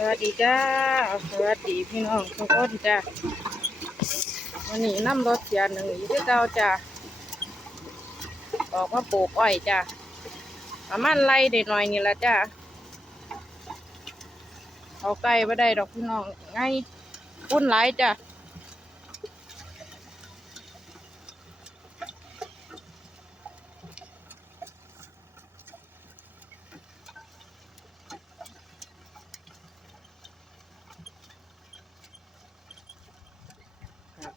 สวัสดีจ้าสวัสดีพี่น้องทุกคนจ้าวันนี้น้ำรถเสียหนึ่งอีกเก้าจ้าออกมาปลูกอ้อยจ้าประมาณไล่เด็ดหน่อยนี่ละจ้าเอาใกล้ไม่ได้ดอกพี่น้องไงพุ่นหลายจ้า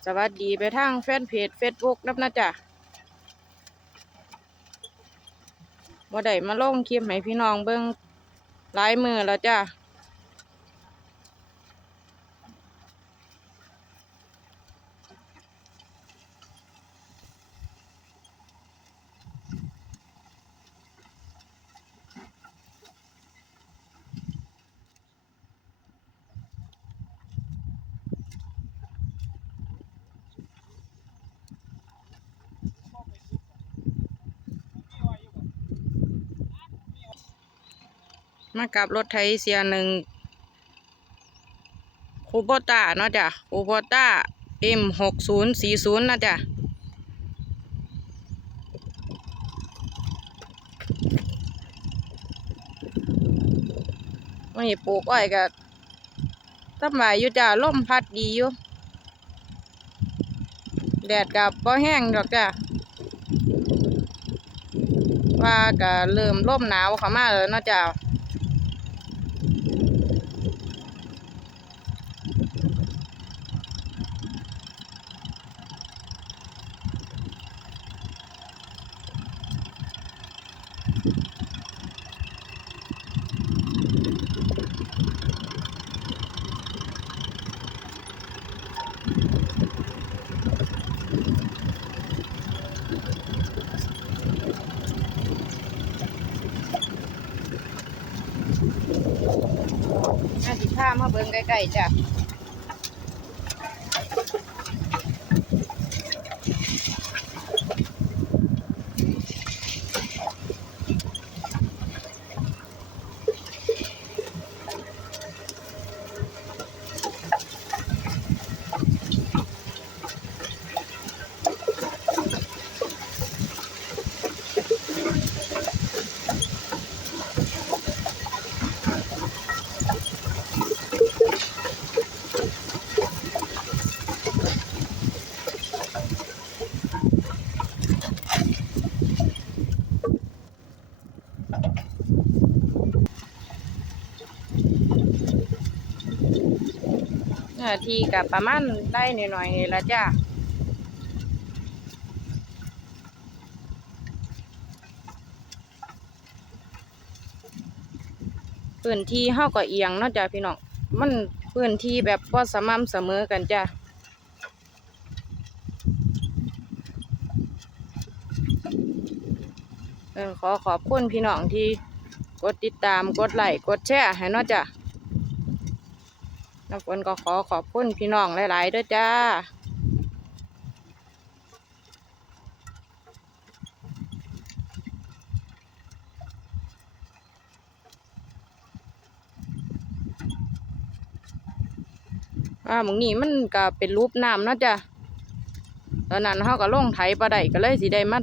สวัสดีไปทางแฟนเพจ Facebook นับนะจ๊ะบ่ได้มาลงคลิปให้พี่น้องเบิ้งหลายมือแล้วจ้ะ มากับรถไถเสียหนึ่งคูโบต้าเนาะจ้ะคูโบต้า M หกศูนย์สี่ศูนย์นะจ๊ะวันนี้ปลูกอ้อยก็สบายอยู่จ้ะลมพัดดีอยู่ แดดกับบ่แห้งดอกจ้ะว่าก็เริ่มร่มหนาวเข้ามาแล้วเนาะจ้ะ น่าสิพามาเบิ่งใกล้ๆจ้ะ เนื้อที่กับประมาณได้หน่อยๆนี่ละจ้ะพื้นที่เฮาก็เอียงเนาะจ้ะพี่น้องมันพื้นที่แบบบ่สม่ำเสมอกันจ้ะเออขอขอบคุณพี่น้องที่กดติดตามกดไลค์กดแชร์ให้เนาะจ้ะ น้ำฝนก็ขอขอบคุณพี่น้องหลาย ๆ ด้วยจ้าอ่ามองนี้มันก็เป็นรูปน้ำนะจ้ะตอนนั้นเขาก็ลงไถปลาได้ก็เลยสิได้มา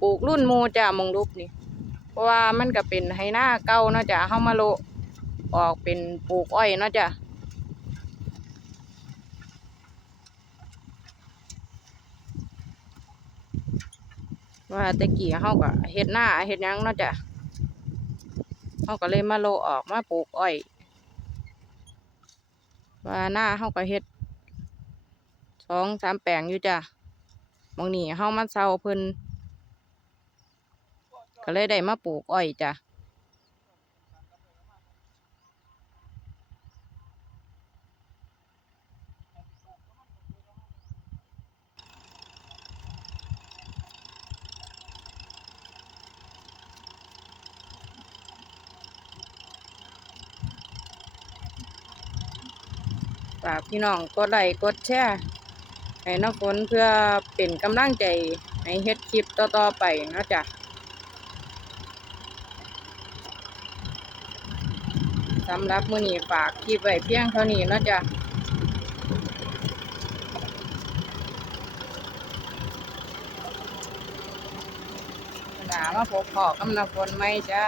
ปลูกรุ่นหมูจ้ะมองรูปนี่ เพราะว่ามันก็เป็นไฮหน้าเก่าเนาะจ้ะเขามาโลออกเป็นปลูกอ้อยเนาะจ้ะ ว่าตะกี้เขาก็เฮ็ดหน้าเฮ็ดยังเนาะจ้ะเขาก็เลยมาโลออกมาปลูกอ้อย ว่าหน้าเขาก็เฮ็ดสองสามแปลงอยู่จ้ะบางนี่เขามาเซาเพิ่นก็เลยได้มาปลูกอ้อยจ้ะ ฝากพี่น้องกดไลค์กดแชร์ให้น้องฝนเพื่อเป็นกำลังใจให้เฮ็ดคลิปต่อๆไปนะจ๊ะสำหรับมื้อนี้ฝากคลิปไว้เพียงเท่านี้นะจ๊ะหนามาพบขอกำลังคนไหมจ้า